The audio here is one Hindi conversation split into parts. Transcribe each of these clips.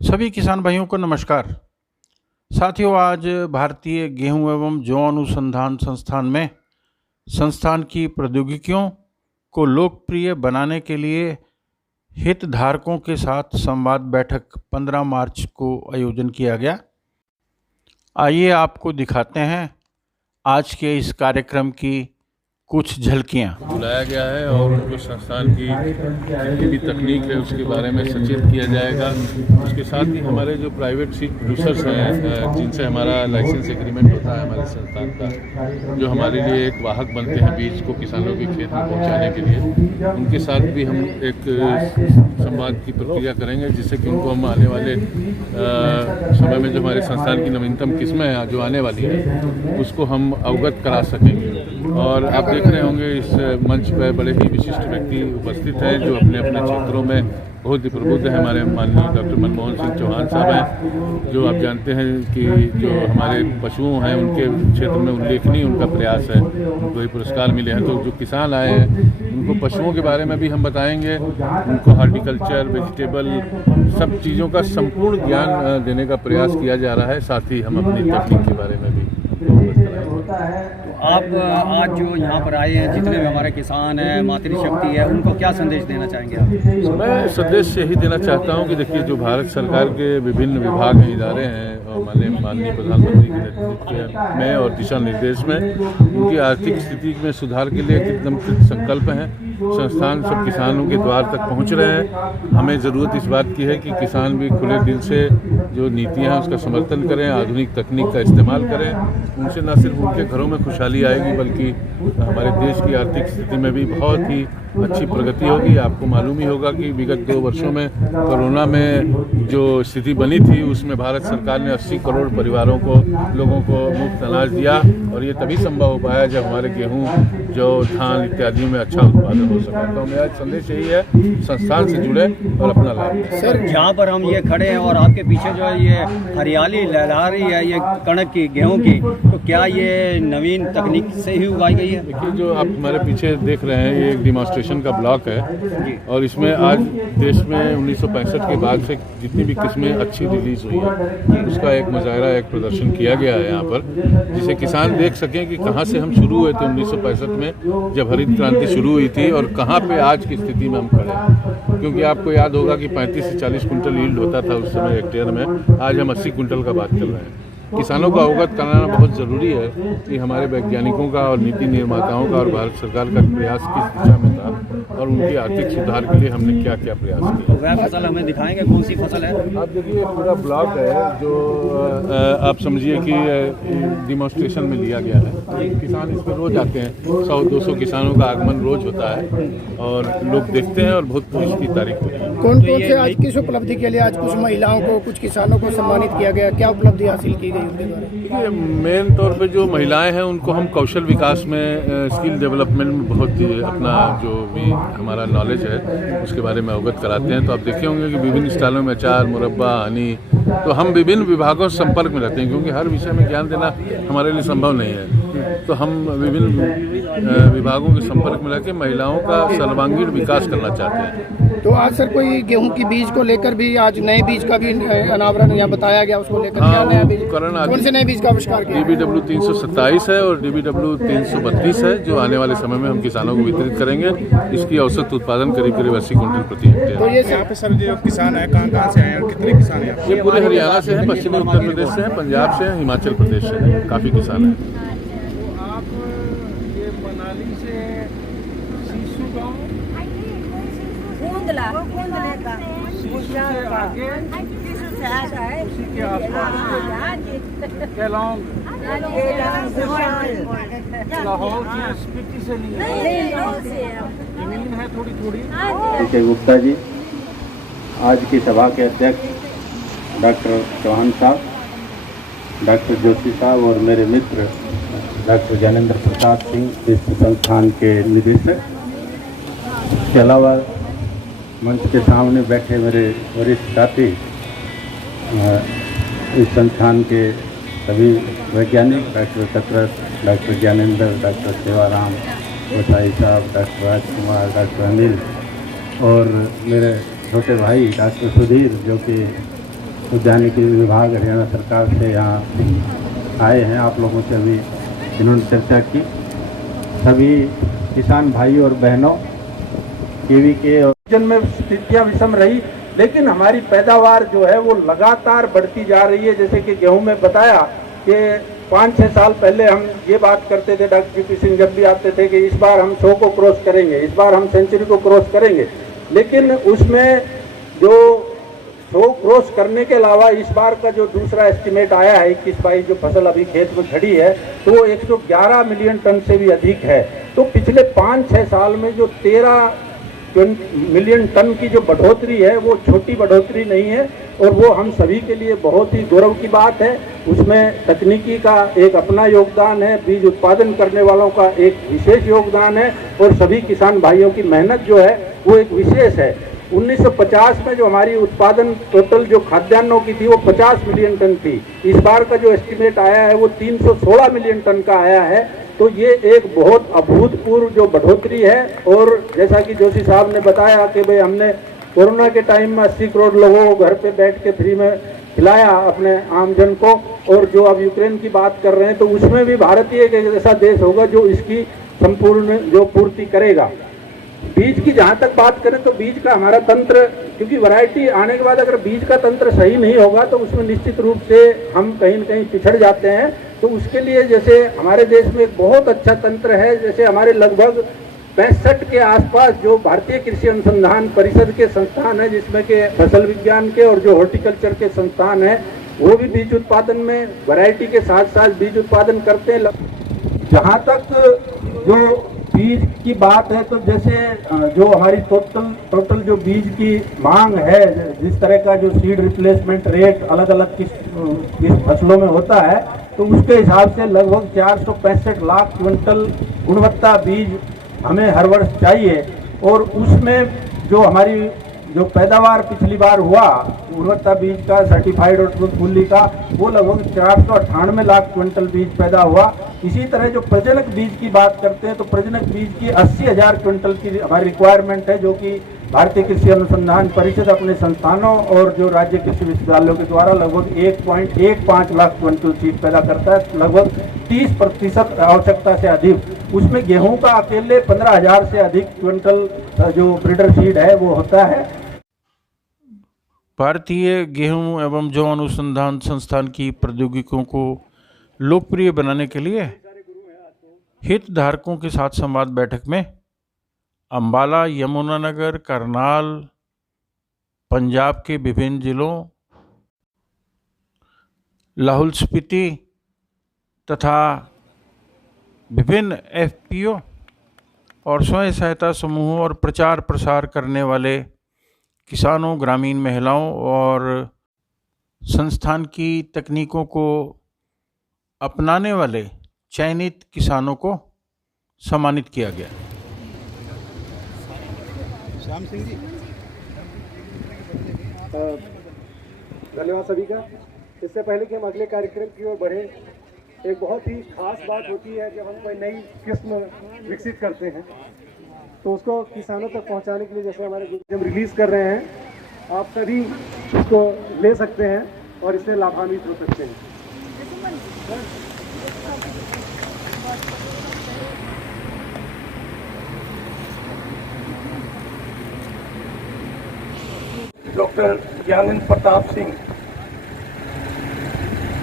सभी किसान भाइयों को नमस्कार। साथियों, आज भारतीय गेहूं एवं जौ अनुसंधान संस्थान में संस्थान की प्रौद्योगिकियों को लोकप्रिय बनाने के लिए हितधारकों के साथ संवाद बैठक 15 मार्च को आयोजन किया गया। आइए आपको दिखाते हैं आज के इस कार्यक्रम की कुछ झलकियाँ। बुलाया गया है और उनको संस्थान की जितनी भी तकनीक है उसके बारे में सचेत किया जाएगा। उसके साथ ही हमारे जो प्राइवेट सीड प्रोड्यूसर्स हैं जिनसे हमारा लाइसेंस एग्रीमेंट होता है हमारे संस्थान का, जो हमारे लिए एक वाहक बनते हैं बीज को किसानों के खेत में पहुंचाने के लिए, उनके साथ भी हम एक संवाद की प्रक्रिया करेंगे, जिससे कि उनको हम आने वाले समय में जो हमारे संस्थान की नवीनतम किस्में हैं जो आने वाली है उसको हम अवगत करा सकेंगे। और आप देख रहे होंगे इस मंच पर बड़े ही विशिष्ट व्यक्ति उपस्थित हैं जो अपने अपने क्षेत्रों में बहुत ही प्रबुद्ध है। हमारे माननीय डॉक्टर मनमोहन सिंह चौहान साहब हैं, जो आप जानते हैं कि जो हमारे पशुओं हैं उनके क्षेत्र में उल्लेखनीय उनका प्रयास है, उनको ये पुरस्कार मिले हैं। तो जो किसान आए हैं उनको पशुओं के बारे में भी हम बताएंगे, उनको हॉर्टिकल्चर, वेजिटेबल, सब चीज़ों का संपूर्ण ज्ञान देने का प्रयास किया जा रहा है। साथ ही हम अपनी तकनीक के बारे में भी तो आप आज जो यहाँ पर आए हैं, जितने भी हमारे किसान हैं, मातृशक्ति है, उनको क्या संदेश देना चाहेंगे आप? मैं संदेश यही देना चाहता हूँ कि देखिए, जो भारत सरकार के विभिन्न विभाग हैं, इदारे हैं और माननीय प्रधानमंत्री के नेतृत्व में और दिशा निर्देश में उनकी आर्थिक स्थिति में सुधार के लिए एकदम कृत संकल्प हैं। संस्थान सब किसानों के द्वार तक पहुँच रहे हैं। हमें ज़रूरत इस बात की है कि किसान भी खुले दिल से जो नीतियाँ हैं उसका समर्थन करें, आधुनिक तकनीक का इस्तेमाल करें। उनसे न सिर्फ उनके घरों में खुशहाली आएगी बल्कि हमारे देश की आर्थिक स्थिति में भी बहुत ही अच्छी प्रगति होगी। आपको मालूम ही होगा कि विगत 2 वर्षों में कोरोना में जो स्थिति बनी थी उसमें भारत सरकार ने 80 करोड़ परिवारों को, लोगों को मुफ्त अनाज दिया, और ये तभी संभव हो पाया जब हमारे गेहूं, जौ, धान इत्यादि में अच्छा उत्पादन हो सका। तो मेरा संदेश यही है, संस्थान से जुड़े और अपना लाभ लें। सर, जहाँ पर हम ये खड़े हैं और आपके पीछे जो है ये हरियाली लहरा रही है, ये कणक की, गेहूँ की, तो क्या ये नवीन तकनीक से ही उगाई गई है? देखिए, जो आप हमारे पीछे देख रहे हैं ये एक डिमॉन्स्ट्रेशन का ब्लॉक है और इसमें आज देश में 1965 के बाद से जितनी भी किस्में अच्छी रिलीज हुई है उसका एक मुजाहरा, एक प्रदर्शन किया गया है यहाँ पर, जिसे किसान देख सकें कि कहाँ से हम शुरू हुए थे 1965 में जब हरित क्रांति शुरू हुई थी और कहाँ पे आज की स्थिति में हम खड़े हैं। क्योंकि आपको याद होगा कि 35 से 40 कुंटल यील्ड होता था उस समय हेक्टेयर में, आज हम 80 कुंटल का बात कर रहे हैं। किसानों को अवगत कराना बहुत ज़रूरी है कि हमारे वैज्ञानिकों का और नीति निर्माताओं का और भारत सरकार का प्रयास किस दिशा में था और उनकी आर्थिक सुधार के लिए हमने क्या क्या प्रयास किया। वह फसल हमें दिखाएंगे, कौन सी फसल है? आप देखिए, पूरा ब्लॉक है जो आप समझिए कि डिमॉन्स्ट्रेशन में लिया गया है। किसान इस पर रोज आते हैं, 100-200 किसानों का आगमन रोज होता है और लोग देखते हैं और बहुत इसकी तारीफ होती है। कौन से आज किस उपलब्धि के लिए आज कुछ महिलाओं को, कुछ किसानों को सम्मानित किया गया, क्या उपलब्धि हासिल की गई? देखिए, मेन तौर पे जो महिलाएं हैं उनको हम कौशल विकास में, स्किल डेवलपमेंट में बहुत ही अपना जो भी हमारा नॉलेज है उसके बारे में अवगत कराते हैं। तो आप देखे होंगे कि विभिन्न स्टाइलों में अचार, मुरब्बा, हनी, तो हम विभिन्न विभागों से संपर्क में रहते हैं क्योंकि हर विषय में ज्ञान देना हमारे लिए संभव नहीं है। तो हम विभिन्न विभागों के संपर्क में रहकर महिलाओं का सर्वांगीण विकास करना चाहते हैं। तो आज सर कोई गेहूं की बीज को लेकर भी आज नए बीज का भी अनावरण यहाँ बताया गया, उसको लेकर क्या नया बीज, कौन से नए बीज का आविष्कार किया? DBW 327 है और DBW 332 है जो आने वाले समय में हम किसानों को वितरित करेंगे। इसकी औसत उत्पादन करीब 80 कुंटल प्रति हेक्टेयर। तो ये यहाँ पे सर जो किसान है कहाँ से आए हैं और कितने किसान हैं? ये पूरे हरियाणा से हैं, पश्चिमी उत्तर प्रदेश से हैं, पंजाब से हैं, हिमाचल प्रदेश से हैं, काफ़ी किसान हैं। आप ये मनाली से सीसू गाँव उसी के आसपास केलोंग, लाहौर से, स्पीति से जमीन है थोड़ी थोड़ी। विजय गुप्ता जी, आज की सभा के अध्यक्ष डॉक्टर चौहान साहब, डॉक्टर जोशी साहब और मेरे मित्र डॉक्टर ज्ञानेंद्र प्रसाद सिंह, इस संस्थान के निदेशक, इसके अलावा मंच के सामने बैठे मेरे वरिष्ठ साथी, इस संस्थान के सभी वैज्ञानिक, doctor Chakras, doctor Gyanendra, doctor Sewaram Gosai साहब, डॉक्टर राजकुमार, डॉक्टर अनिल और मेरे छोटे भाई डॉक्टर सुधीर जो कि उद्यानिकी विभाग हरियाणा सरकार से यहाँ आए हैं। आप लोगों से अभी इन्होंने चर्चा की। सभी किसान भाई और बहनों, कीवी के सीजन में स्थितियाँ विषम रही, लेकिन हमारी पैदावार जो है वो लगातार बढ़ती जा रही है। जैसे कि गेहूं में बताया कि 5-6 साल पहले हम ये बात करते थे, डॉक्टर जीपी सिंह जब भी आते थे कि इस बार हम 100 को क्रॉस करेंगे, इस बार हम सेंचुरी को क्रॉस करेंगे, लेकिन उसमें जो 100 क्रॉस करने के अलावा इस बार का जो दूसरा एस्टिमेट आया है 21-22 जो फसल अभी खेत में खड़ी है, तो वो 111 मिलियन टन से भी अधिक है। तो पिछले 5-6 साल में जो 13 मिलियन टन की जो बढ़ोतरी है वो छोटी बढ़ोतरी नहीं है, और वो हम सभी के लिए बहुत ही गौरव की बात है। उसमें तकनीकी का एक अपना योगदान है, बीज उत्पादन करने वालों का एक विशेष योगदान है, और सभी किसान भाइयों की मेहनत जो है वो एक विशेष है। 1950 में जो हमारी उत्पादन टोटल जो खाद्यान्नों की थी वो 50 मिलियन टन थी। इस बार का जो एस्टिमेट आया है वो 316 मिलियन टन का आया है। तो ये एक बहुत अभूतपूर्व जो बढ़ोतरी है। और जैसा कि जोशी साहब ने बताया कि भाई हमने कोरोना के टाइम में 80 करोड़ लोगों को घर पे बैठ के फ्री में खिलाया अपने आमजन को, और जो अब यूक्रेन की बात कर रहे हैं तो उसमें भी भारत ही एक ऐसा देश होगा जो इसकी संपूर्ण जो पूर्ति करेगा। बीज की जहाँ तक बात करें तो बीज का हमारा तंत्र, क्योंकि वैरायटी आने के बाद अगर बीज का तंत्र सही नहीं होगा तो उसमें निश्चित रूप से हम कहीं न कहीं पिछड़ जाते हैं। तो उसके लिए जैसे हमारे देश में एक बहुत अच्छा तंत्र है, जैसे हमारे लगभग 65 के आसपास जो भारतीय कृषि अनुसंधान परिषद के संस्थान है, जिसमें के फसल विज्ञान के और जो हॉर्टिकल्चर के संस्थान है, वो भी बीज उत्पादन में वैरायटी के साथ साथ बीज उत्पादन करते हैं। जहाँ तक जो बीज की बात है तो जैसे जो हमारी टोटल जो बीज की मांग है, जिस तरह का जो सीड रिप्लेसमेंट रेट अलग अलग किस फसलों में होता है, तो उसके हिसाब से लगभग 465 लाख क्विंटल गुणवत्ता बीज हमें हर वर्ष चाहिए। और उसमें जो हमारी जो पैदावार पिछली बार हुआ गुणवत्ता बीज का सर्टिफाइड और ट्रूथफुली का, वो लगभग 498 लाख क्विंटल बीज पैदा हुआ। इसी तरह जो प्रजनक बीज की बात करते हैं तो प्रजनक बीज की 80,000 क्विंटल की हमारी रिक्वायरमेंट है, जो कि भारतीय कृषि अनुसंधान परिषद अपने संस्थानों और जो राज्य कृषि विश्वविद्यालयों के द्वारा लगभग 1.15 लाख क्विंटल सीड पैदा करता है, लगभग 30% आवश्यकता से अधिक। उसमें गेहूं का अकेले 15,000 से अधिक क्विंटल जो ब्रीडर सीड है वो होता है। भारतीय गेहूं एवं जौ अनुसंधान संस्थान की प्रौद्योगिकियों को लोकप्रिय बनाने के लिए हितधारकों के साथ संवाद बैठक में अंबाला, यमुनानगर, करनाल, पंजाब के विभिन्न जिलों, लाहौल स्पीति तथा विभिन्न एफपीओ और स्वयं सहायता समूहों और प्रचार प्रसार करने वाले किसानों, ग्रामीण महिलाओं और संस्थान की तकनीकों को अपनाने वाले चयनित किसानों को सम्मानित किया गया। श्याम सिंह जी, धन्यवाद सभी का। इससे पहले कि हम अगले कार्यक्रम की ओर बढ़े, एक बहुत ही खास बात होती है जब हम कोई नई किस्म विकसित करते हैं तो उसको किसानों तक पहुंचाने के लिए, जैसे हमारे जब रिलीज़ कर रहे हैं, आप सभी उसको ले सकते हैं और इससे लाभान्वित हो सकते हैं। डॉक्टर ज्ञानेंद्र प्रताप सिंह,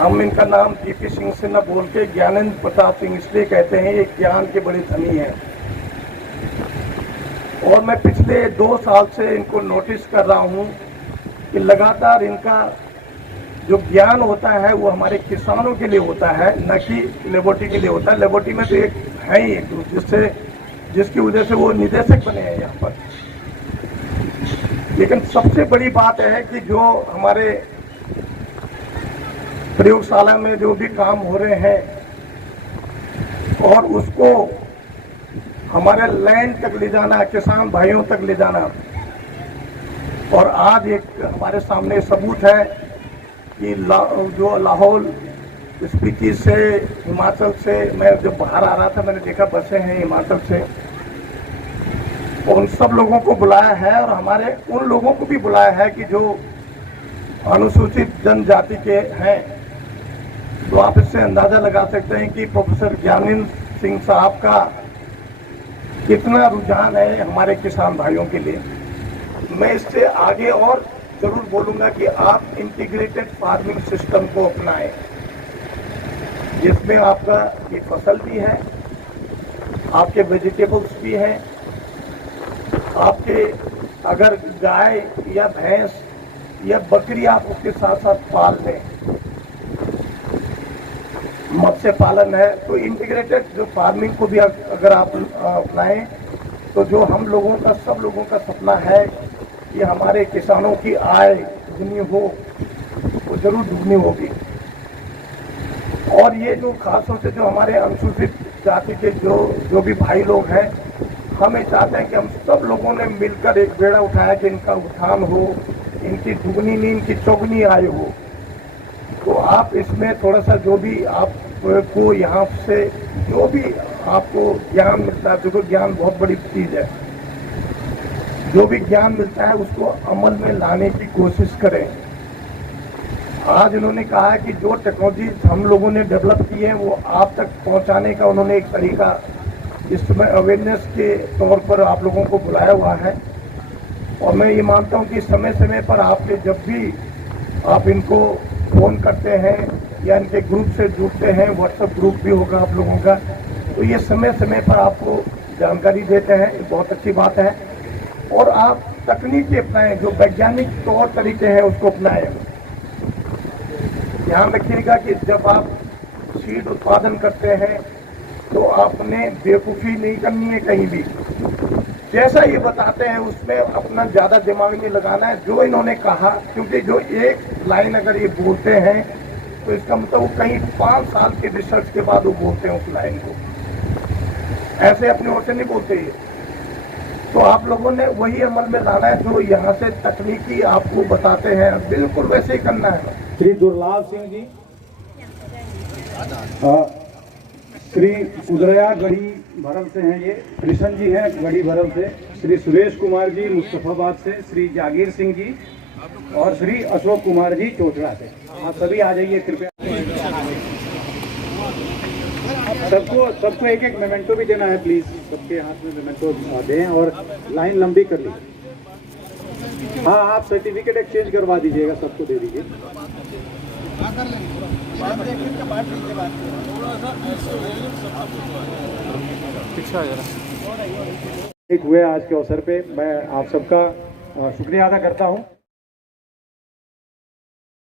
हम इनका नाम जीपी सिंह से न बोल के ज्ञानेंद्र प्रताप सिंह इसलिए कहते हैं, ये ज्ञान के बड़े धनी हैं। और मैं पिछले 2 साल से इनको नोटिस कर रहा हूँ कि लगातार इनका जो ज्ञान होता है वो हमारे किसानों के लिए होता है, न कि लेबोरेटरी के लिए होता है। लेबोरेटरी में तो एक है ही एक ग्रुप जिसकी वजह से वो निदेशक बने हैं यहाँ पर। लेकिन सबसे बड़ी बात है कि जो हमारे प्रयोगशाला में जो भी काम हो रहे हैं और उसको हमारे लैंड तक ले जाना, किसान भाइयों तक ले जाना। और आज एक हमारे सामने सबूत है कि जो लाहौल स्पीति से, हिमाचल से, मैं जब बाहर आ रहा था मैंने देखा बसें हैं हिमाचल से, उन सब लोगों को बुलाया है और हमारे उन लोगों को भी बुलाया है कि जो अनुसूचित जनजाति के हैं, तो आप इससे अंदाजा लगा सकते हैं कि प्रोफेसर ज्ञानेंद्र सिंह साहब का कितना रुझान है हमारे किसान भाइयों के लिए। मैं इससे आगे और जरूर बोलूंगा कि आप इंटीग्रेटेड फार्मिंग सिस्टम को अपनाएं, जिसमें आपका ये फसल भी है, आपके वेजिटेबल्स भी हैं, आपके अगर गाय या भैंस या बकरी आप उसके साथ साथ पाल लें, मत्स्य पालन है, तो इंटीग्रेटेड जो फार्मिंग को भी अगर आप अपनाएं तो जो हम लोगों का, सब लोगों का सपना है कि हमारे किसानों की आय दुगनी हो, वो जरूर दुगनी होगी। और ये जो खासतौर से जो हमारे अनुसूचित जाति के जो भी भाई लोग हैं, हम ये चाहते हैं कि हम सब लोगों ने मिलकर एक बेड़ा उठाया कि इनका उत्थान हो, इनकी दुगनी नहीं इनकी चौगुनी आय हो। तो आप इसमें थोड़ा सा जो भी आपको यहाँ से जो भी आपको ज्ञान मिलता है, देखो ज्ञान बहुत बड़ी चीज़ है, जो भी ज्ञान मिलता है उसको अमल में लाने की कोशिश करें। आज उन्होंने कहा है कि जो टेक्नोलॉजी हम लोगों ने डेवलप की है वो आप तक पहुंचाने का उन्होंने एक तरीका इस समय अवेयरनेस के तौर पर आप लोगों को बुलाया हुआ है। और मैं ये मानता हूं कि समय समय पर आपके जब भी आप इनको फ़ोन करते हैं या इनके ग्रुप से जुड़ते हैं, व्हाट्सएप ग्रुप भी होगा आप लोगों का, तो ये समय समय पर आपको जानकारी देते हैं, ये बहुत अच्छी बात है। और आप तकनीकी अपनाएं, जो वैज्ञानिक तौर तरीके हैं उसको अपनाएं। ध्यान रखिएगा कि जब आप सीड उत्पादन करते हैं तो आपने बेवकूफ़ी नहीं करनी है कहीं भी, जैसा ये बताते हैं उसमें अपना ज़्यादा दिमाग नहीं लगाना है। जो इन्होंने कहा, क्योंकि जो एक लाइन अगर ये बोलते हैं तो इसका मतलब वो कहीं 5 साल के रिसर्च के बाद वो बोलते हैं उस लाइन को, ऐसे अपनी ओर से नहीं बोलते ये। तो आप लोगों ने वही अमल में लाना है जो यहाँ से तकनीकी आपको बताते हैं, बिल्कुल वैसे ही करना है। श्री दुर्लाभ सिंह जी, श्री उदया गढ़ी भरल से हैं, ये कृष्ण जी हैं गढ़ी भरल से, श्री सुरेश कुमार जी मुस्तफाबाद से, श्री जागीर सिंह जी और श्री अशोक कुमार जी चोटड़ा से। आप सभी आ जाइए कृपया। सबको एक एक मेमेंटो भी देना है प्लीज, सबके हाथ में मेमेंटो दें और लाइन लंबी कर लीजिए। हाँ, आप सर्टिफिकेट एक्सचेंज करवा दीजिएगा, सबको दे दीजिए। एक हुए आज के अवसर पे मैं आप सबका शुक्रिया अदा करता हूँ।